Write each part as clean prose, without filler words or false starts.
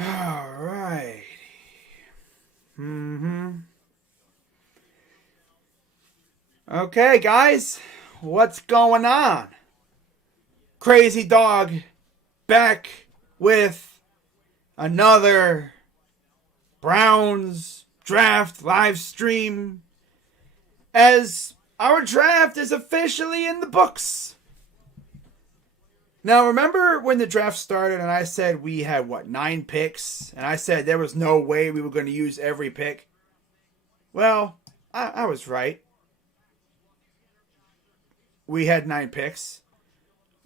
All right. Okay, guys, what's going on? Crazy Dog back with another Browns draft live stream as our draft is officially in the books. Now, remember when the draft started and I said we had, 9 picks? And I said there was no way we were going to use every pick? Well, I was right. We had 9 picks.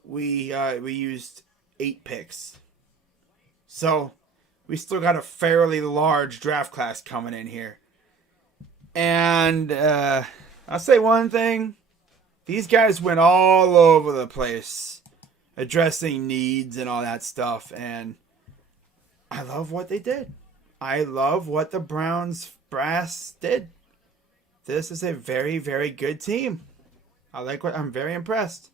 We used 8 picks. So, we still got a fairly large draft class coming in here. And I'll say one thing. These guys went all over the place, addressing needs and all that stuff. And I love what they did. I love what the Browns brass did. This is a very, very good team. I'm very impressed.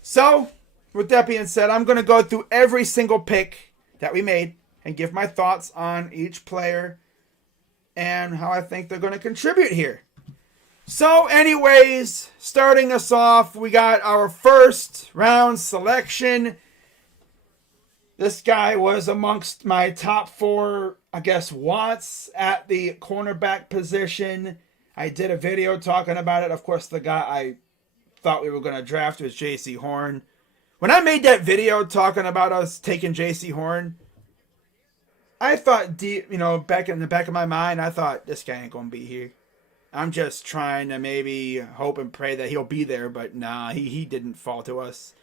So, with that being said, I'm going to go through every single pick that we made and give my thoughts on each player and how I think they're going to contribute here. So, anyways, starting us off, we got our first round selection. This guy was amongst my top 4, wants at the cornerback position. I did a video talking about it. Of course, the guy I thought we were going to draft was J.C. Horn. When I made that video talking about us taking J.C. Horn, I thought, back in the back of my mind, I thought, this guy ain't going to be here. I'm just trying to maybe hope and pray that he'll be there, but nah, he didn't fall to us.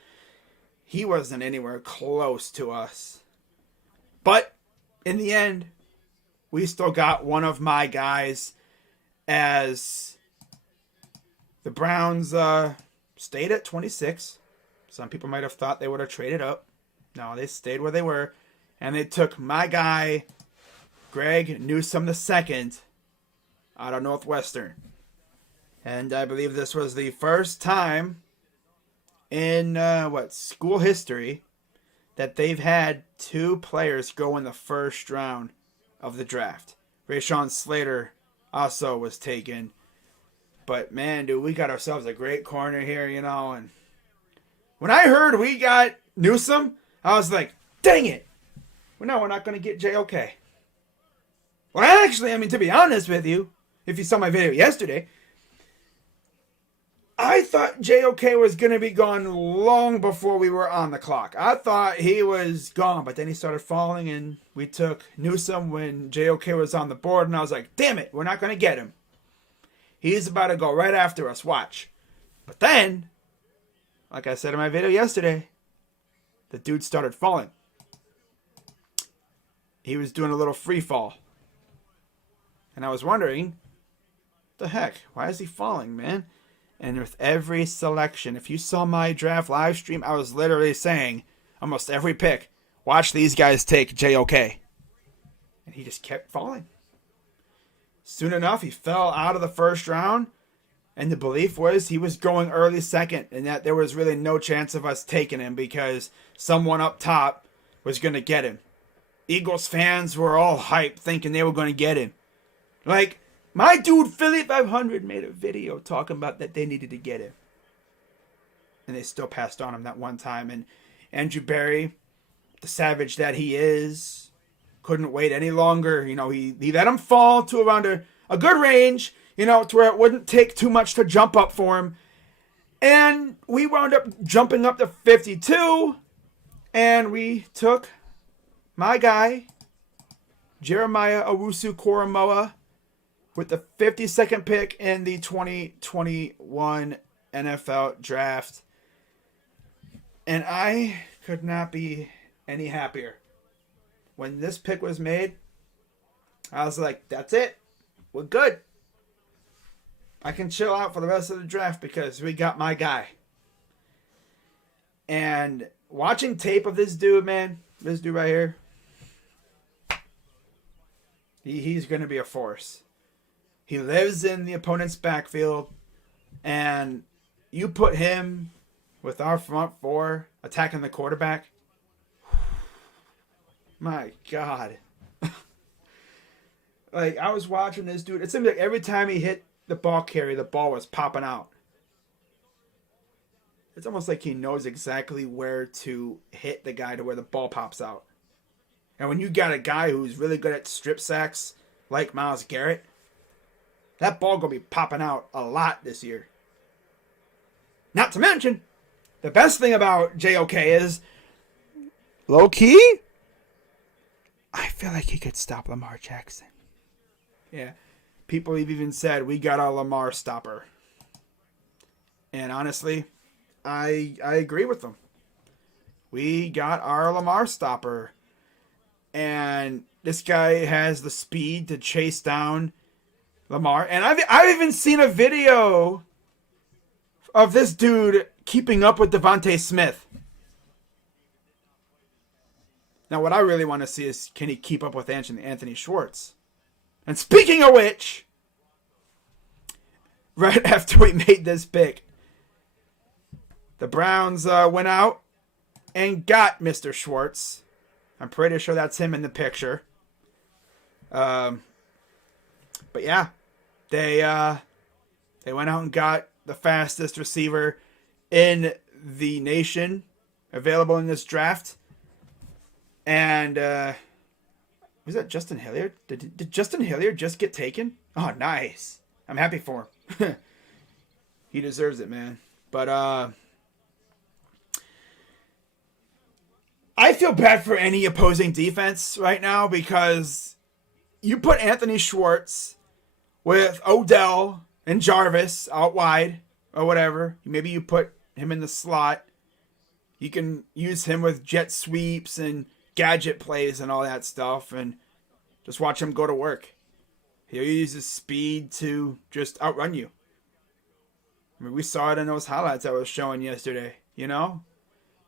He wasn't anywhere close to us. But in the end, we still got one of my guys, as the Browns stayed at 26. Some people might have thought they would have traded up. No, they stayed where they were. And they took my guy, Greg Newsome II, out of Northwestern. And I believe this was the first time in, school history that they've had 2 players go in the first round of the draft. Rashawn Slater also was taken. But, man, dude, we got ourselves a great corner here, and when I heard we got Newsome, I was like, dang it. Well, no, we're not going to get JOK. Well, actually, to be honest with you, if you saw my video yesterday, I thought JOK was going to be gone long before we were on the clock. I thought he was gone, but then he started falling, and we took Newsome when JOK was on the board, and I was like, damn it, we're not going to get him. He's about to go right after us, watch. But then, like I said in my video yesterday, the dude started falling. He was doing a little free fall. And I was wondering, what the heck? Why is he falling, man? And with every selection, if you saw my draft live stream, I was literally saying, almost every pick, watch these guys take JOK. And he just kept falling. Soon enough, he fell out of the first round. And the belief was he was going early second, and that there was really no chance of us taking him because someone up top was going to get him. Eagles fans were all hyped thinking they were going to get him. Like, my dude Philly 500 made a video talking about that they needed to get him. And they still passed on him that one time. And Andrew Berry, the savage that he is, couldn't wait any longer. He let him fall to around a good range, to where it wouldn't take too much to jump up for him. And we wound up jumping up to 52. And we took my guy, Jeremiah Owusu-Koramoah, with the 52nd pick in the 2021 NFL Draft. And I could not be any happier. When this pick was made, I was like, that's it. We're good. I can chill out for the rest of the draft because we got my guy. And watching tape of this dude, man, this dude right here, he's going to be a force. He lives in the opponent's backfield, and you put him with our front 4 attacking the quarterback, My God. Like, I was watching this dude. It seemed like every time he hit the ball carrier, the ball was popping out. It's almost like he knows exactly where to hit the guy to where the ball pops out. And when you got a guy who's really good at strip sacks, like Myles Garrett, that ball going to be popping out a lot this year. Not to mention, the best thing about JOK is, low key, I feel like he could stop Lamar Jackson. Yeah. People have even said, we got a Lamar stopper. And honestly, I agree with them. We got our Lamar stopper. And this guy has the speed to chase down Lamar. And I've even seen a video of this dude keeping up with Devontae Smith. Now, what I really want to see is, can he keep up with Anthony Schwartz? And speaking of which, right after we made this pick, the Browns went out and got Mr. Schwartz. I'm pretty sure that's him in the picture. But yeah, they went out and got the fastest receiver in the nation available in this draft. And was that Justin Hilliard? Did Justin Hilliard just get taken? Oh, nice. I'm happy for him. He deserves it, man. But I feel bad for any opposing defense right now, because you put Anthony Schwartz with Odell and Jarvis out wide or whatever. Maybe you put him in the slot. You can use him with jet sweeps and gadget plays and all that stuff, and just watch him go to work. He'll use his speed to just outrun you. I mean, we saw it in those highlights I was showing yesterday, you know?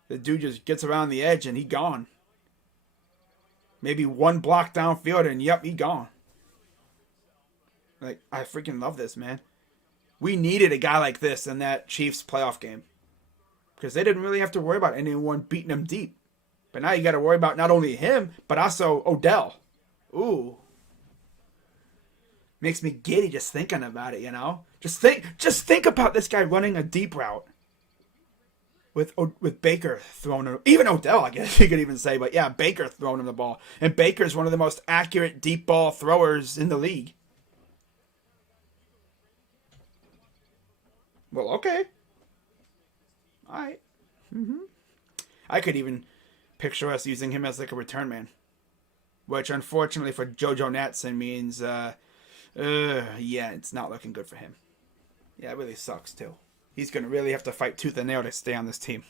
The dude just gets around the edge and he gone. Maybe one block downfield and yep, he gone. Like, I freaking love this, man. We needed a guy like this in that Chiefs playoff game, because they didn't really have to worry about anyone beating them deep. But now you got to worry about not only him, but also Odell. Ooh. Makes me giddy just thinking about it, you know? Just think about this guy running a deep route with Baker throwing him. Even Odell, I guess you could even say. But yeah, Baker throwing him the ball. And Baker's one of the most accurate deep ball throwers in the league. Well, okay. All right. I could even picture us using him as like a return man, which unfortunately for JoJo Natson means, yeah, it's not looking good for him. Yeah, it really sucks too. He's going to really have to fight tooth and nail to stay on this team.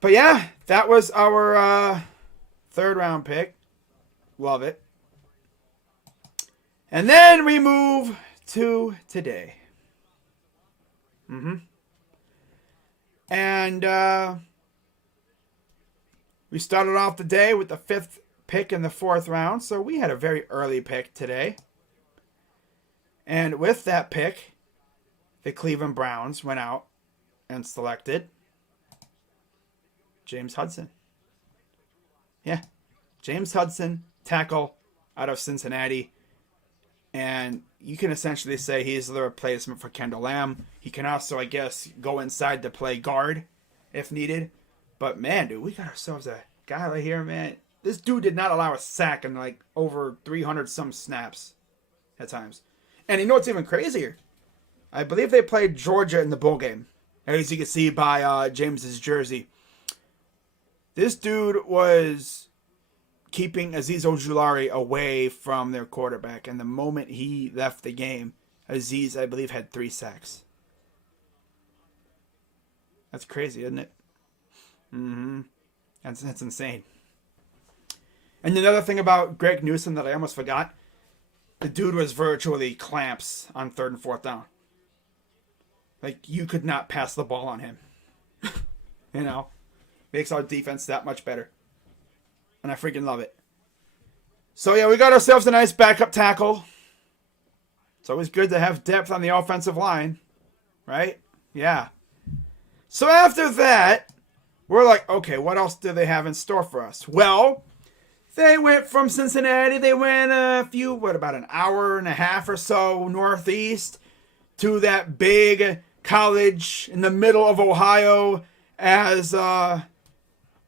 But yeah, that was our third round pick. Love it. And then we move to today. And we started off the day with the 5th pick in the 4th round, so we had a very early pick today. And with that pick, the Cleveland Browns went out and selected James Hudson. Yeah, James Hudson, tackle out of Cincinnati. And you can essentially say he's the replacement for Kendall Lamb. He can also, I guess, go inside to play guard if needed. But man, dude, we got ourselves a guy right here, man. This dude did not allow a sack in like over 300 some snaps at times. And you know what's even crazier? I believe they played Georgia in the bowl game, as you can see by James's jersey. This dude was keeping Azeez Ojulari away from their quarterback, and the moment he left the game, Azeez, I believe, had 3 sacks. That's crazy, isn't it? That's insane. And another thing about Greg Newsome that I almost forgot, the dude was virtually clamps on 3rd and 4th down. Like, you could not pass the ball on him. You know? Makes our defense that much better. And I freaking love it. So, yeah, we got ourselves a nice backup tackle. It's always good to have depth on the offensive line. Right? Yeah. So, after that, we're like, okay, what else do they have in store for us? Well, they went from Cincinnati. They went about an hour and a half or so northeast to that big college in the middle of Ohio as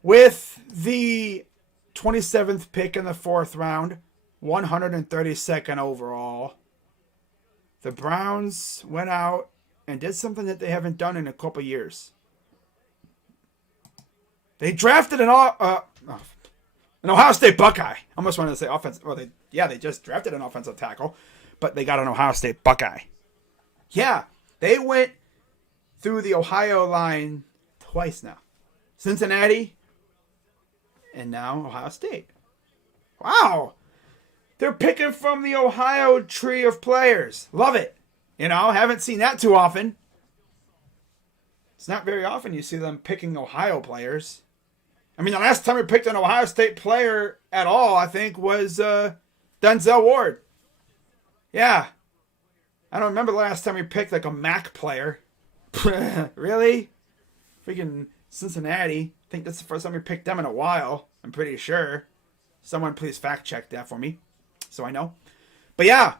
with the 27th pick in the 4th round, 132nd overall. The Browns went out and did something that they haven't done in a couple years. They drafted an Ohio State Buckeye. I almost wanted to say offense. Well, they just drafted an offensive tackle, but they got an Ohio State Buckeye. Yeah, they went through the Ohio line twice now. Cincinnati and now Ohio State. Wow. They're picking from the Ohio tree of players. Love it. Haven't seen that too often. It's not very often you see them picking Ohio players. I mean, the last time we picked an Ohio State player at all, I think, was Denzel Ward. Yeah. I don't remember the last time we picked like a MAC player. Really? Freaking Cincinnati. I think that's the first time we picked them in a while. I'm pretty sure. Someone please fact check that for me, so I know. But yeah,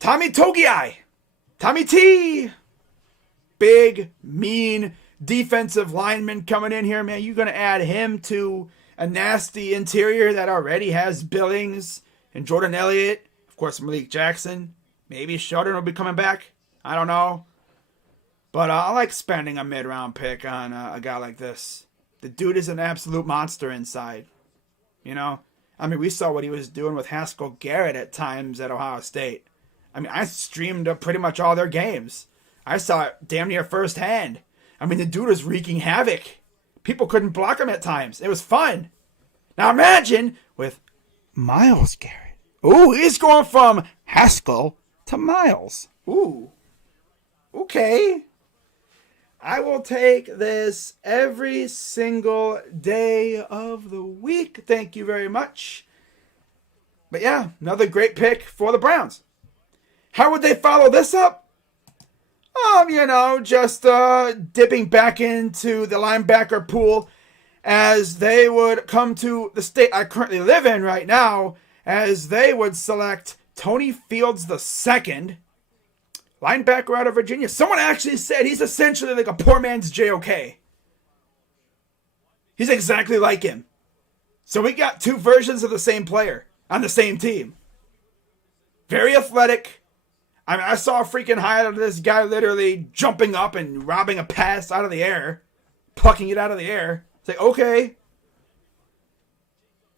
Tommy Togiai. Tommy T. Big, mean defensive lineman coming in here, man. You're going to add him to a nasty interior that already has Billings and Jordan Elliott. Of course, Malik Jackson. Maybe Sheldon will be coming back. I don't know. But I like spending a mid-round pick on a guy like this. The dude is an absolute monster inside. I mean, we saw what he was doing with Haskell Garrett at times at Ohio State. I mean, I streamed up pretty much all their games. I saw it damn near firsthand. I mean, the dude was wreaking havoc. People couldn't block him at times. It was fun. Now imagine with Myles Garrett. Ooh, he's going from Haskell to Myles. Ooh. Okay. I will take this every single day of the week. Thank you very much. But yeah, another great pick for the Browns. How would they follow this up? Just dipping back into the linebacker pool as they would come to the state I currently live in right now, as they would select Tony Fields II, linebacker out of Virginia. Someone actually said he's essentially like a poor man's JOK. He's exactly like him. So we got two versions of the same player on the same team. Very athletic. I mean, I saw a freaking highlight of this guy literally jumping up and robbing a pass out of the air, plucking it out of the air. It's like, okay.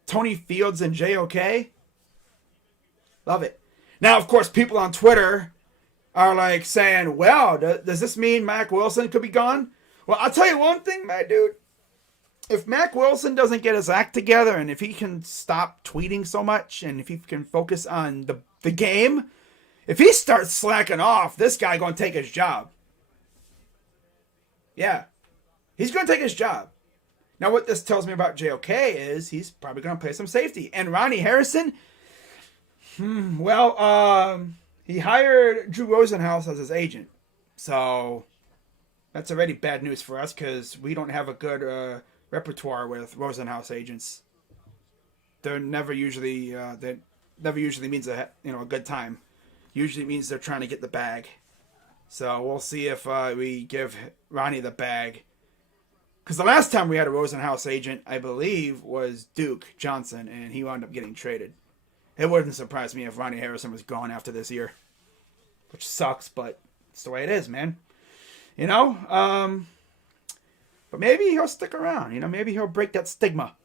Tony Fields and JOK. Love it. Now, of course, people on Twitter are like saying, well, does this mean Mack Wilson could be gone? Well, I'll tell you one thing, my dude. If Mack Wilson doesn't get his act together, and if he can stop tweeting so much, and if he can focus on the game, if he starts slacking off, this guy going to take his job. Yeah. He's going to take his job. Now, what this tells me about JOK is he's probably going to play some safety. And Ronnie Harrison, he hired Drew Rosenhaus as his agent. So that's already bad news for us because we don't have a good repertoire with Rosenhaus agents. They're never usually means a good time. Usually means they're trying to get the bag. So we'll see if we give Ronnie the bag. Because the last time we had a Rosenhaus agent, I believe, was Duke Johnson, and he wound up getting traded. It wouldn't surprise me if Ronnie Harrison was gone after this year. Which sucks, but it's the way it is, man. But maybe he'll stick around. Maybe he'll break that stigma.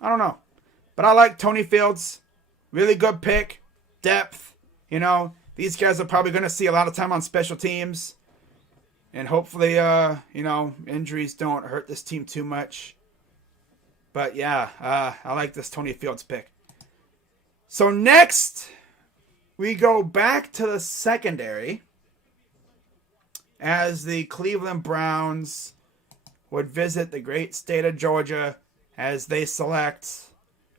I don't know. But I like Tony Fields. Really good pick. Depth. These guys are probably going to see a lot of time on special teams. And hopefully, injuries don't hurt this team too much. But yeah, I like this Tony Fields pick. So next, we go back to the secondary as the Cleveland Browns would visit the great state of Georgia as they select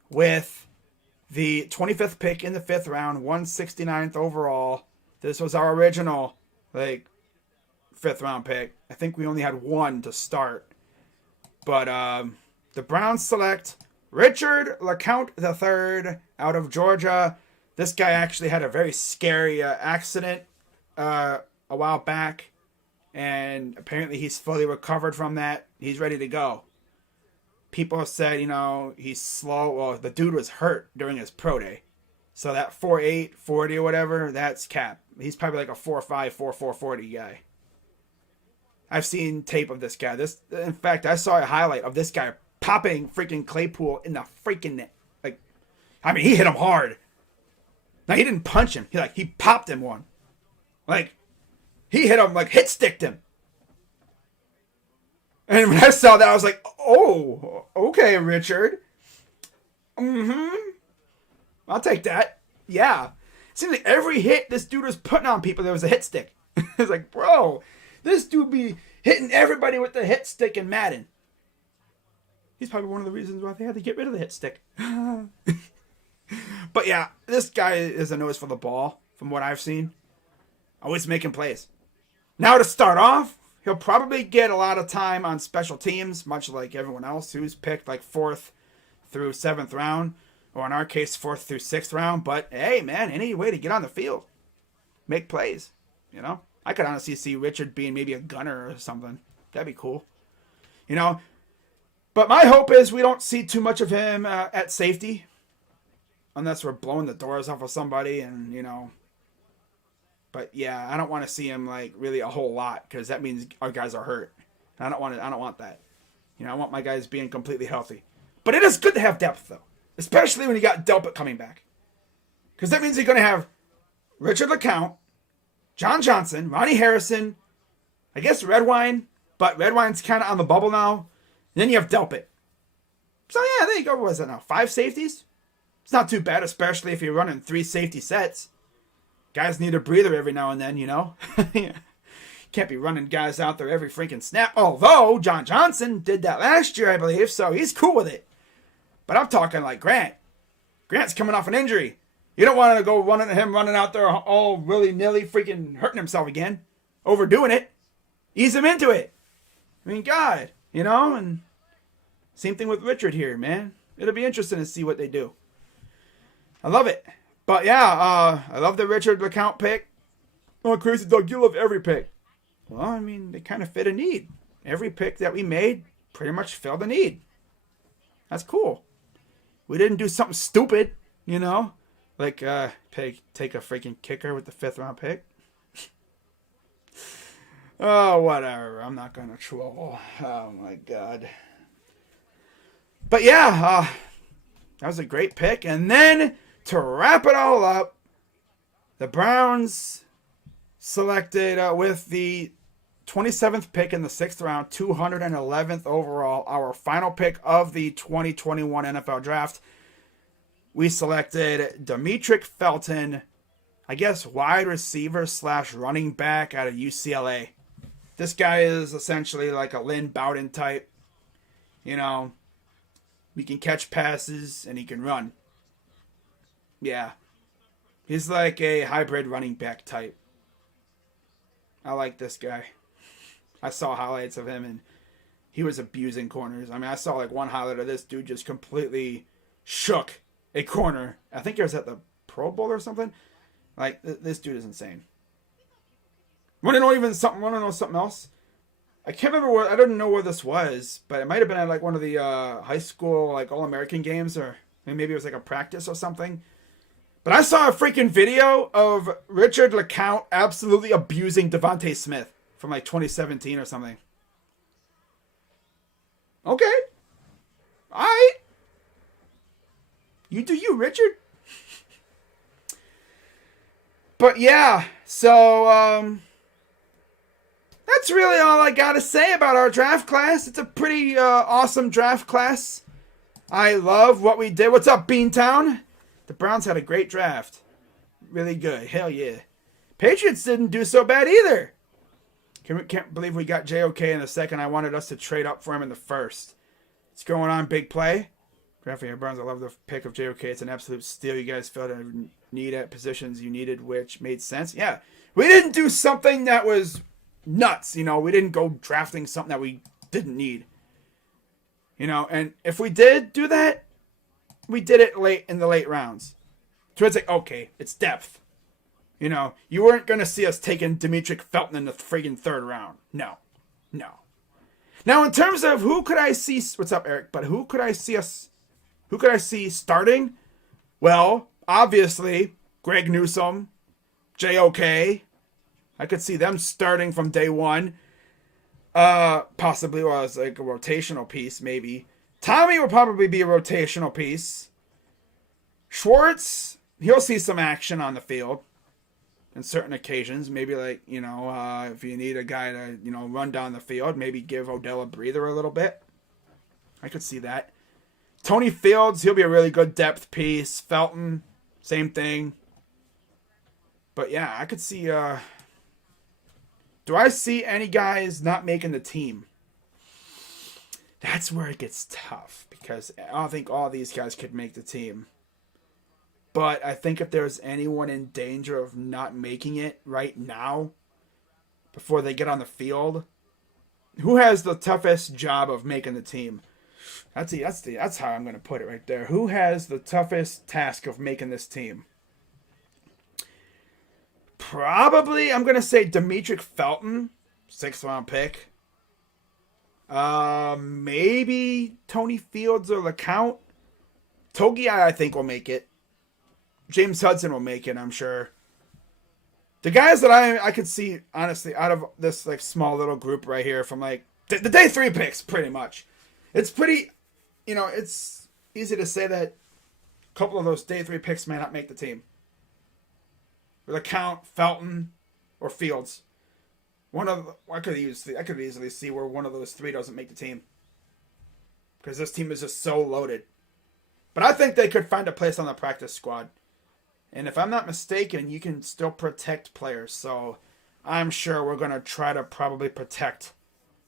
with the 25th pick in the 5th round, 169th overall. This was our original, 5th round pick. I think we only had one to start. But the Browns select Richard Lecount III out of Georgia. This guy actually had a very scary accident a while back, and apparently he's fully recovered from that. He's ready to go. People have said, he's slow. Well, the dude was hurt during his pro day. So that 4.8, 40 or whatever, that's cap. He's probably like a 4.5, 4.4, 40 guy. I've seen tape of this guy. In fact, I saw a highlight of this guy popping freaking Claypool in the freaking net. He hit him hard. Now, he didn't punch him. He popped him one. He hit him, hit sticked him. And when I saw that, I was like, oh, okay, Richard. I'll take that. Yeah. Seems like every hit this dude was putting on people, there was a hit stick. It's like, bro, this dude be hitting everybody with the hit stick in Madden. He's probably one of the reasons why they had to get rid of the hit stick. But yeah, this guy is a nose for the ball, from what I've seen. Always making plays. Now to start off, he'll probably get a lot of time on special teams, much like everyone else who's picked 4th through 7th round, or in our case, 4th through 6th round. But hey, man, any way to get on the field, make plays, I could honestly see Richard being maybe a gunner or something. That'd be cool, But my hope is we don't see too much of him at safety, unless we're blowing the doors off of somebody, and But yeah, I don't want to see him really a whole lot, because that means our guys are hurt. And I don't want that. I want my guys being completely healthy. But it is good to have depth though, especially when you got Delpit coming back, because that means you're going to have Richard Lecount, John Johnson, Ronnie Harrison, I guess Redwine, but Redwine's kind of on the bubble now. And then you have Delpit. So yeah, there you go. What was that now? 5 safeties? It's not too bad, especially if you're running 3 safety sets. Guys need a breather every now and then, Can't be running guys out there every freaking snap. Although John Johnson did that last year, I believe, so he's cool with it. But I'm talking like Grant. Grant's coming off an injury. You don't want to go running out there all willy-nilly freaking hurting himself again. Overdoing it. Ease him into it. God, and same thing with Richard here, man. It'll be interesting to see what they do. I love it. But yeah, I love the Richard Lecount pick. Oh, crazy Doug, you love every pick. Well, they kind of fit a need. Every pick that we made pretty much filled a need. That's cool. We didn't do something stupid, take a freaking kicker with the 5th round pick. Oh, whatever. I'm not going to troll. Oh, my God. But yeah, that was a great pick. And then to wrap it all up, the Browns selected with the 27th pick in the 6th round, 211th overall, our final pick of the 2021 NFL Draft. We selected Demetric Felton, I guess wide receiver / running back out of UCLA. This guy is essentially like a Lynn Bowden type. He can catch passes and he can run. Yeah. He's like a hybrid running back type. I like this guy. I saw highlights of him and he was abusing corners. I saw one highlight of this dude just completely shook a corner. I think it was at the Pro Bowl or something. This dude is insane. Want to know something else? I can't remember I don't know where this was, but it might have been at one of the high school All-American games, or maybe it was a practice or something. But I saw a freaking video of Richard Lecount absolutely abusing Devontae Smith from 2017 or something. Okay. All right. You do you, Richard. But yeah, so that's really all I got to say about our draft class. It's a pretty awesome draft class. I love what we did. What's up, Beantown? The Browns had a great draft. Really good. Hell yeah. Patriots didn't do so bad either. Can't believe we got JOK in the 2nd. I wanted us to trade up for him in the 1st. What's going on, big play? Drafting your Browns. I love the pick of JOK. It's an absolute steal. You guys felt a need at positions you needed, which made sense. Yeah. We didn't do something that was nuts. We didn't go drafting something that we didn't need. You know, and if we did do that, we did it late in the late rounds. So it's like, okay, it's depth. You know, you weren't going to see us taking Demetric Felton in the friggin' third round. No. Now, in terms of who could I see, what's up, Eric? But who could I see starting? Well, obviously, Greg Newsome, JOK. I could see them starting from day one. Possibly was like a rotational piece, maybe. Tommy will probably be a rotational piece. Schwartz, he'll see some action on the field on certain occasions. Maybe like, you know, if you need a guy to, you know, run down the field, maybe give Odell a breather a little bit. I could see that. Tony Fields, he'll be a really good depth piece. Felton, same thing. But yeah, I could see, do I see any guys not making the team? That's where it gets tough because I don't think all these guys could make the team. But I think if there's anyone in danger of not making it right now, before they get on the field, who has the toughest job of making the team? That's how I'm going to put it right there. Who has the toughest task of making this team? Probably, I'm going to say Demetric Felton, 6th round pick. Maybe Tony Fields or Lecount. Togi, I think, will make it. James Hudson will make it, I'm sure. The guys that I could see, honestly, out of this like small little group right here from like the day 3 picks, pretty much. It's pretty, you know, it's easy to say that a couple of those day 3 picks may not make the team. Lecount, Felton, or Fields. I could easily see where one of those 3 doesn't make the team. Because this team is just so loaded. But I think they could find a place on the practice squad. And if I'm not mistaken, you can still protect players. So I'm sure we're going to try to probably protect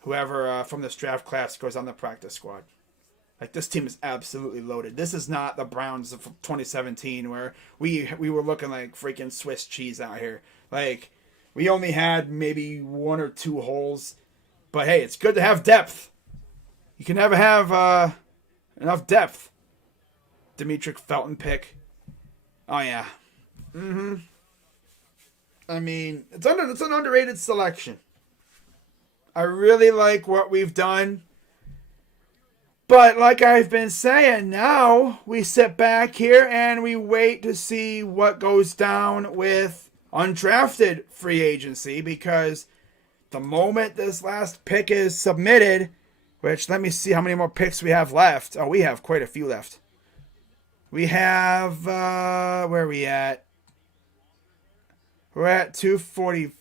whoever from this draft class goes on the practice squad. Like, this team is absolutely loaded. This is not the Browns of 2017 where we were looking like freaking Swiss cheese out here. Like, we only had maybe 1 or 2 holes. But hey, it's good to have depth. You can never have enough depth. Demetric Felton pick. Oh, yeah. I mean, it's an underrated selection. I really like what we've done. But like I've been saying, now we sit back here and we wait to see what goes down with undrafted free agency, because the moment this last pick is submitted, which let me see how many more picks we have left. Oh, we have quite a few left. We have, where are we at? We're at 240.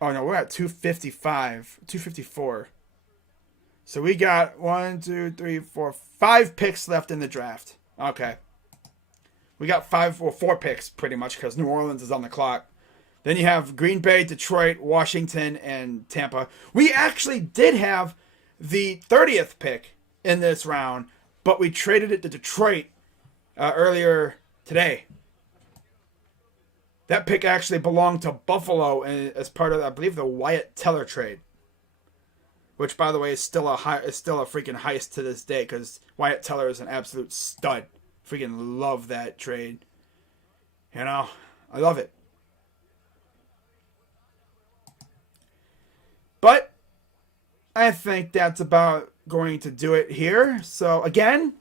Oh, no, we're at 255, 254. So we got 5 picks left in the draft. Okay. We got 4 picks pretty much because New Orleans is on the clock. Then you have Green Bay, Detroit, Washington, and Tampa. We actually did have the 30th pick in this round, but we traded it to Detroit earlier today. That pick actually belonged to Buffalo as part of, I believe, the Wyatt Teller trade. Which, by the way, is still a freaking heist to this day, because Wyatt Teller is an absolute stud. Freaking love that trade. You know, I love it. But I think that's about going to do it here. So again,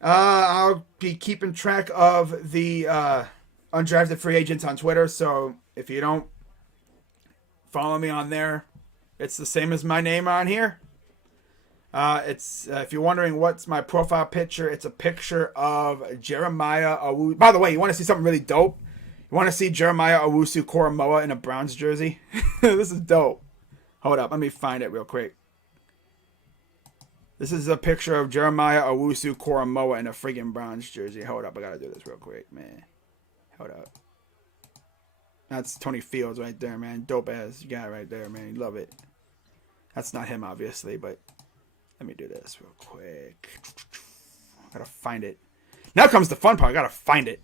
I'll be keeping track of the undrafted free agents on Twitter. So if you don't follow me on there, it's the same as my name on here. It's if you're wondering what's my profile picture, it's a picture of Jeremiah Owusu. By the way, you want to see something really dope? You want to see Jeremiah Owusu-Koramoah in a Browns jersey? This is dope. Hold up, let me find it real quick. This is a picture of Jeremiah Owusu-Koramoah in a friggin' Browns jersey. Hold up, I gotta do this real quick, man. Hold up. That's Tony Fields right there, man. Dope ass guy right there, man. Love it. That's not him, obviously, but let me do this real quick. I gotta find it. Now comes the fun part. I gotta find it.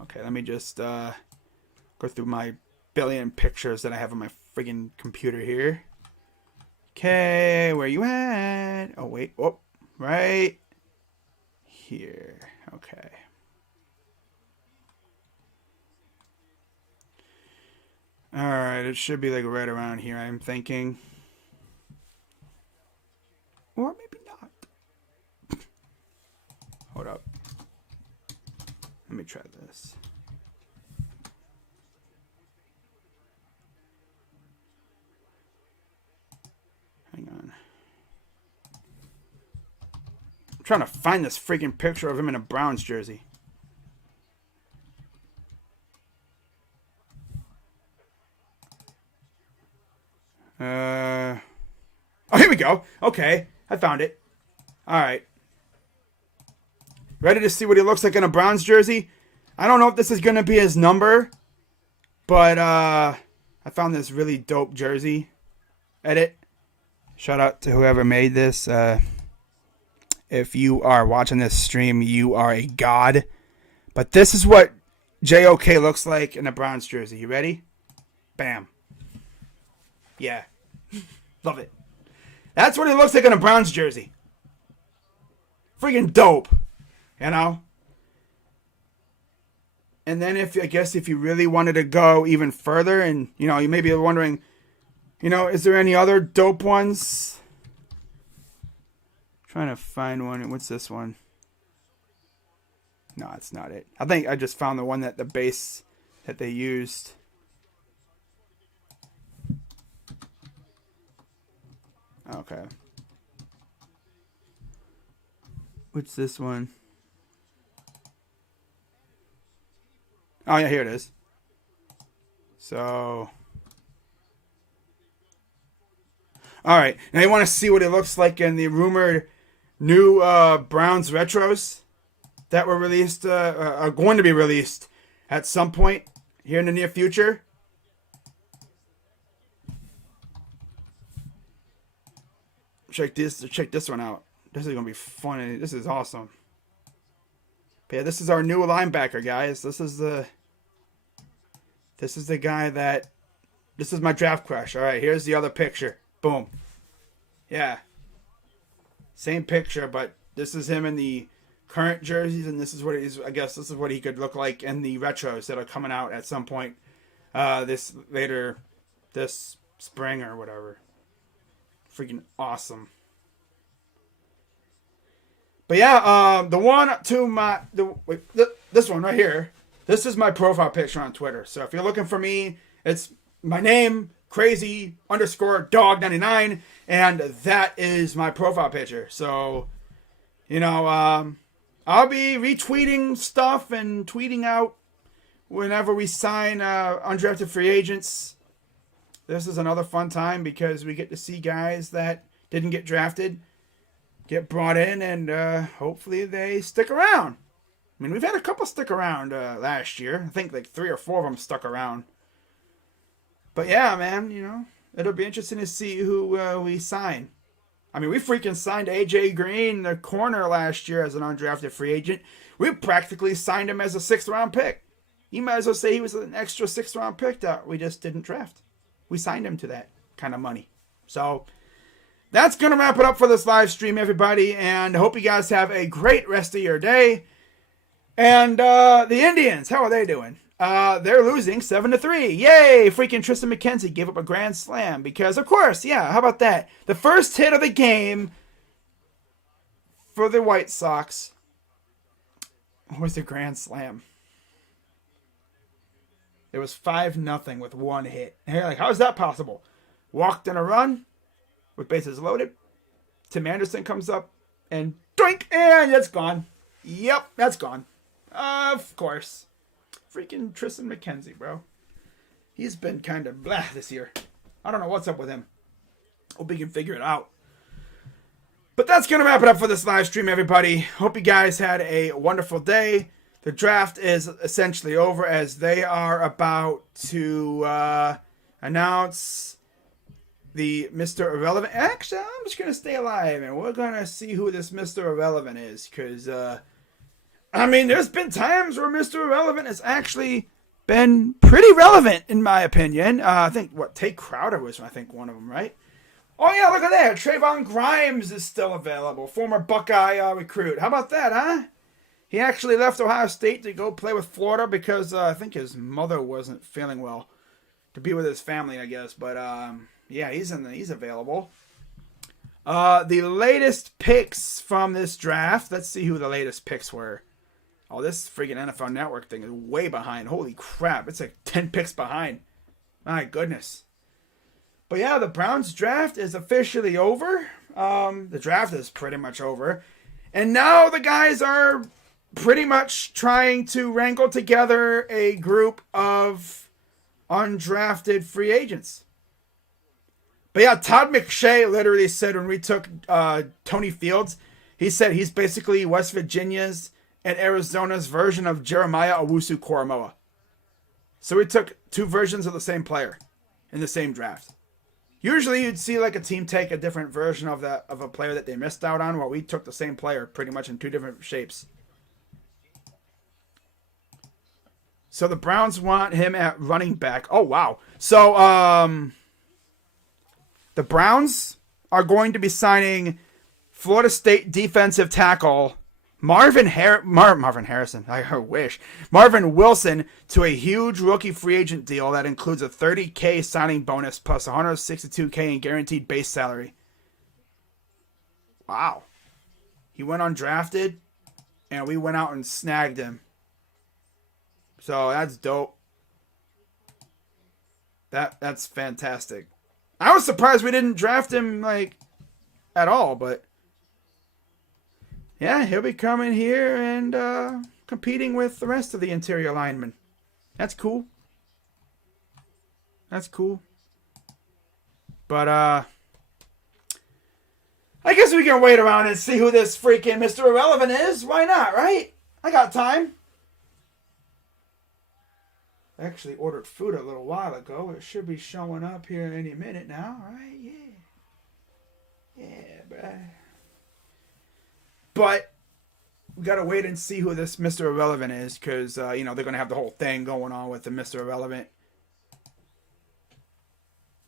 Okay, let me just go through my billion pictures that I have on my friggin' computer here. Okay, where you at? Oh, wait. Oh, right here. Okay. Alright, it should be like right around here, I'm thinking. Or maybe not. Hold up. Let me try this. Hang on. I'm trying to find this freaking picture of him in a Browns jersey. Oh, here we go. Okay, I found it. All right. Ready to see what he looks like in a Browns jersey? I don't know if this is going to be his number, but I found this really dope jersey edit. Shout out to whoever made this. If you are watching this stream, you are a god. But this is what JOK looks like in a Browns jersey. You ready? Bam. Yeah. Love it. That's what he looks like in a Browns jersey. Freaking dope. You know? And then I guess if you really wanted to go even further, and you know, you may be wondering, you know, is there any other dope ones? I'm trying to find one. What's this one? No, it's not it. I think I just found the one that the base that they used. Okay. What's this one? Oh, yeah, here it is. So. Alright, now you want to see what it looks like in the rumored new Browns retros that were released, are going to be released at some point here in the near future. Check this one out. This is gonna be funny. This is awesome. But yeah, this is our new linebacker, guys. This is the guy that. This is my draft crush. All right, here's the other picture. Boom. Yeah. Same picture, but this is him in the current jerseys, and this is what he's. I guess this is what he could look like in the retros that are coming out at some point. This spring or whatever. Freaking awesome. But yeah, the one to my this one right here. This is my profile picture on Twitter. So if you're looking for me, it's my name, crazy_dog99, and that is my profile picture. So, you know, I'll be retweeting stuff and tweeting out whenever we sign undrafted free agents. This is another fun time because we get to see guys that didn't get drafted get brought in, and hopefully they stick around. I mean, we've had a couple stick around last year. I think like 3 or 4 of them stuck around. But yeah, man, you know, it'll be interesting to see who we sign. I mean, we freaking signed A.J. Green, the corner, last year as an undrafted free agent. We practically signed him as a 6th-round pick. You might as well say he was an extra 6th-round pick that we just didn't draft. We signed him to that kind of money. So that's going to wrap it up for this live stream, everybody. And I hope you guys have a great rest of your day. And the Indians, how are they doing? They're losing 7-3. Yay! Freaking Tristan McKenzie gave up a grand slam because, of course, yeah, how about that? The first hit of the game for the White Sox was a grand slam. It was 5-0 with 1 hit. And you're like, how is that possible? Walked in a run with bases loaded. Tim Anderson comes up and doink, and it's gone. Yep, that's gone. Of course. Freaking Tristan McKenzie, bro. He's been kind of blah this year. I don't know what's up with him. Hope he can figure it out. But that's going to wrap it up for this live stream, everybody. Hope you guys had a wonderful day. The draft is essentially over as they are about to announce the Mr. Irrelevant. Actually, I'm just going to stay alive and we're going to see who this Mr. Irrelevant is. Because, I mean, there's been times where Mr. Irrelevant has actually been pretty relevant, in my opinion. I think, Tate Crowder was, I think, one of them, right? Oh, yeah, look at that. Trayvon Grimes is still available. Former Buckeye recruit. How about that, huh? He actually left Ohio State to go play with Florida because I think his mother wasn't feeling well. To be with his family, I guess. But, yeah, he's available. The latest picks from this draft. Let's see who the latest picks were. Oh, this freaking NFL Network thing is way behind. Holy crap. It's like 10 picks behind. My goodness. But yeah, the Browns draft is officially over. The draft is pretty much over. And now the guys are pretty much trying to wrangle together a group of undrafted free agents. But yeah, Todd McShay literally said when we took Tony Fields, he said he's basically West Virginia's and Arizona's version of Jeremiah Owusu-Koramoah. So we took two versions of the same player in the same draft. Usually you'd see like a team take a different version of a player that they missed out on, while we took the same player pretty much in two different shapes. So the Browns want him at running back. Oh, wow. So the Browns are going to be signing Florida State defensive tackle Marvin Harrison, I wish. Marvin Wilson to a huge rookie free agent deal that includes a $30K signing bonus plus $162K in guaranteed base salary. Wow. He went undrafted, and we went out and snagged him. So that's dope. That's fantastic. I was surprised we didn't draft him like at all, but yeah, he'll be coming here and competing with the rest of the interior linemen. That's cool. That's cool. But I guess we can wait around and see who this freaking Mr. Irrelevant is. Why not, right? I got time. I actually ordered food a little while ago. It should be showing up here any minute now, right? Yeah. Yeah, bruh. But we got to wait and see who this Mr. Irrelevant is because, they're going to have the whole thing going on with the Mr. Irrelevant.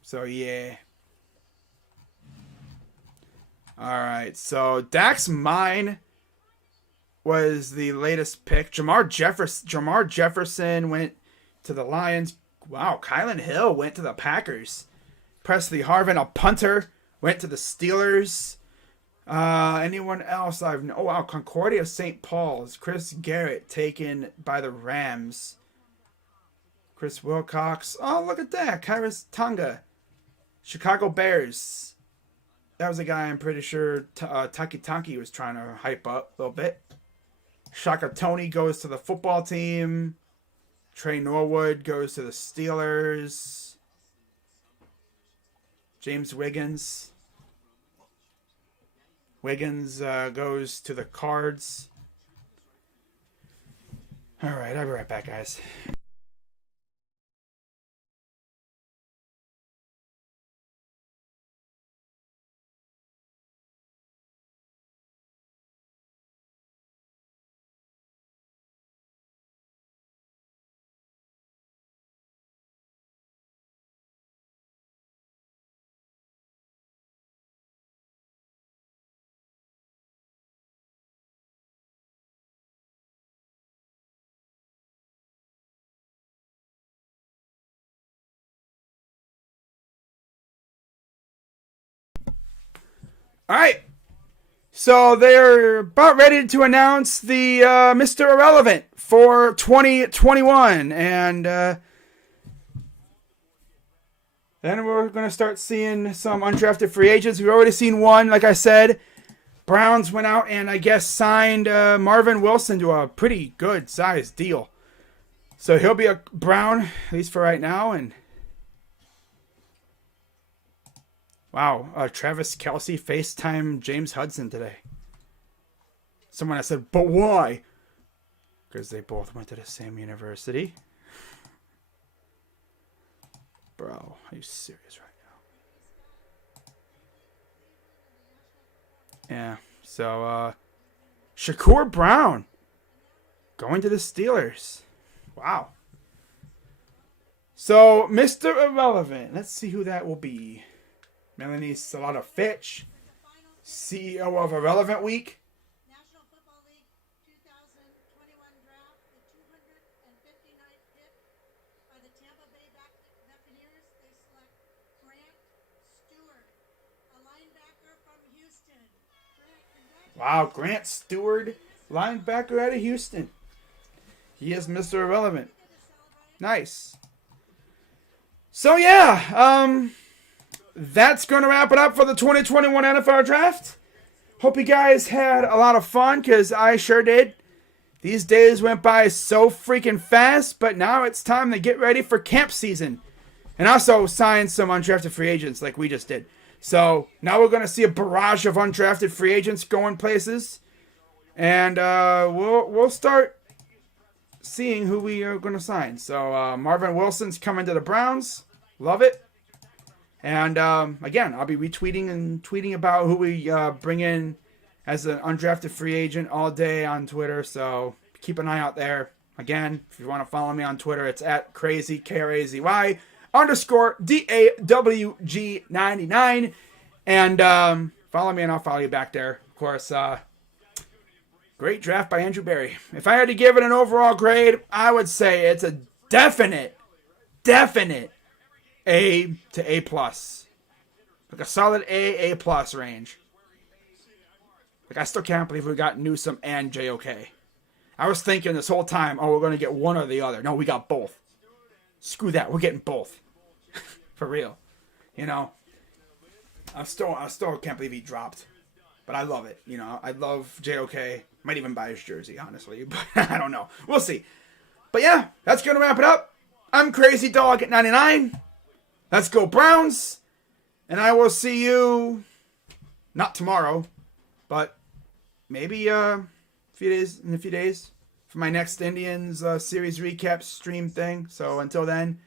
So, yeah. All right. So, Dax Mine was the latest pick. Jamar Jefferson went to the Lions. Wow. Kylan Hill went to the Packers. Presley Harvin, a punter, went to the Steelers. Anyone else I've known? Oh, wow. Concordia St. Paul's. Chris Garrett taken by the Rams. Chris Wilcox. Oh, look at that. Kairos Tonga. Chicago Bears. That was a guy I'm pretty sure Taki was trying to hype up a little bit. Shaka Tony goes to the football team. Trey Norwood goes to the Steelers. James Wiggins. Goes to the Cards. All right, I'll be right back, guys. All right. So they're about ready to announce the Mr. Irrelevant for 2021. And then we're going to start seeing some undrafted free agents. We've already seen one, like I said. Browns went out and I guess signed Marvin Wilson to a pretty good sized deal. So he'll be a Brown, at least for right now. And wow, Travis Kelce FaceTime James Hudson today. Someone has said, but why? Because they both went to the same university. Bro, are you serious right now? Yeah, so Shakur Brown going to the Steelers. Wow. So, Mr. Irrelevant. Let's see who that will be. Melanie Salata Fitch, CEO of Irrelevant Week. National Football League 2021 draft, the 259th pick by the Tampa Bay Buccaneers. They select Grant Stewart, a linebacker from Houston. Wow, Grant Stewart, linebacker out of Houston. He is Mr. Irrelevant. Nice. So yeah, that's going to wrap it up for the 2021 NFL Draft. Hope you guys had a lot of fun, because I sure did. These days went by so freaking fast, but now it's time to get ready for camp season. And also sign some undrafted free agents like we just did. So now we're going to see a barrage of undrafted free agents going places. And we'll start seeing who we are going to sign. So Marvin Wilson's coming to the Browns. Love it. And again, I'll be retweeting and tweeting about who we bring in as an undrafted free agent all day on Twitter. So keep an eye out there. Again, if you want to follow me on Twitter, it's at crazy, KRAZY _DAWG99. And follow me and I'll follow you back there. Of course, great draft by Andrew Berry. If I had to give it an overall grade, I would say it's a definite A to A+. Like a solid A plus range. Like, I still can't believe we got Newsome and JOK. I was thinking this whole time, oh, we're going to get one or the other. No, we got both. Screw that. We're getting both. For real. You know, I still can't believe he dropped. But I love it. You know, I love JOK. Might even buy his jersey, honestly. But I don't know. We'll see. But yeah, that's going to wrap it up. I'm Crazy Dog at 99. Let's go Browns. And I will see you, not tomorrow, but maybe in a few days for my next Indians series recap stream thing. So until then,